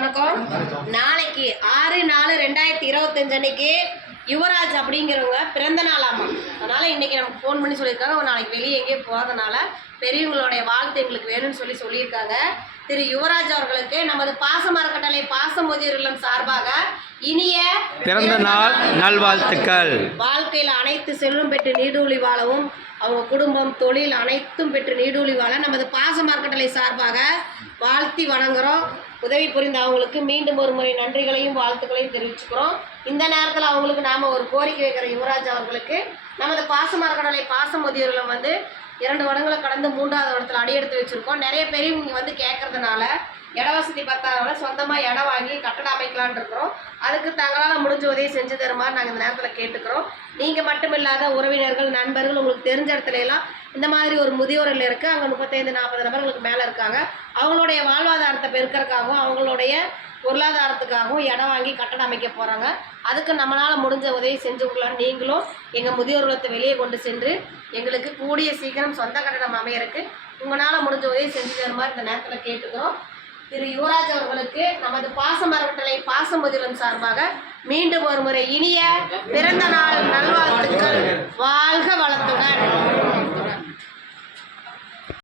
வணக்கம். நாளைக்கு 6/4/2025 அன்னைக்கு யுவராஜ் அப்படிங்கிறவங்க பிறந்த நாளாமா. அதனால இன்னைக்கு நமக்கு ஃபோன் பண்ணி சொல்லியிருக்காங்க. நாளைக்கு வெளியே எங்கேயோ போகிறதுனால பெரியவங்களுடைய வாழ்த்து எங்களுக்கு வேணும்னு சொல்லியிருக்காங்க. திரு யுவராஜ் அவர்களுக்கு நமது பாசமரக்கட்டளை பாசமுதியோர் இல்லம் சார்பாக இனிய பிறந்த நாள் நல்வாழ்த்துக்கள். வாழ்க்கையில் அனைத்து செல்வம் பெற்று நீடூழி வாழவும், அவங்க குடும்பம் தொழில் அனைத்தும் பெற்று நீடூழி வாழ நமது பாசமரக்கட்டளை சார்பாக வாழ்த்தி வணங்குறோம். உதவி புரிந்த அவங்களுக்கு மீண்டும் ஒரு முறை நன்றிகளையும் வாழ்த்துக்களையும் தெரிவிச்சுக்கிறோம். இந்த நேரத்தில் அவங்களுக்கு நாம் ஒரு கோரிக்கை வைக்கிற யுவராஜ் அவர்களுக்கு நமது பாசமரக்கட்டளை பாசமுதியோர் இல்லம் 2 வருடங்களை கடந்து 3வது வருடத்தில் அடியெடுத்து வச்சுருக்கோம். நிறைய பேர் இங்கே கேட்கறதுனால இட வசதி பத்தாதவங்க சொந்தமாக இடம் வாங்கி கட்டடம் அமைக்கலான் இருக்கிறோம். அதுக்கு தங்களால் முடிஞ்ச உதவி செஞ்சு தருமாறு நாங்கள் இந்த நேரத்தில் கேட்டுக்கிறோம். நீங்கள் மட்டும் இல்லாத உறவினர்கள் நண்பர்கள் உங்களுக்கு தெரிஞ்ச இடத்துல எல்லாம் இந்த மாதிரி ஒரு முதியோர் இல்லம் இருக்குது. அங்கே 35-40 நபர்களுக்கு மேலே இருக்காங்க. அவங்களுடைய வாழ்வாதாரத்தை பெருக்கிறதுக்காகவும் அவங்களுடைய பொருளாதாரத்துக்காகவும் இடம் வாங்கி கட்டடம் அமைக்க போகிறாங்க. அதுக்கு நம்மளால் முடிஞ்ச உதவி செஞ்சு கொடுக்கலாம். நீங்களும் எங்கள் முதியோர் இல்லத்தை வெளியே கொண்டு சென்று எங்களுக்கு கூடிய சீக்கிரம் சொந்த கட்டடம் அமையறதுக்கு உங்களால் முடிஞ்ச உதவி செஞ்சு தருமாறு இந்த நேரத்தில் கேட்டுக்கிறோம். திரு யுவராஜ் அவர்களுக்கு நமது பாசமரக்கட்டளை பாசமுதியோர் இல்லம் சார்பாக மீண்டும் ஒரு முறை இனிய பிறந்த நாள் நல்வாழ்த்துக்கள். வாழ்க வளத்துடன்.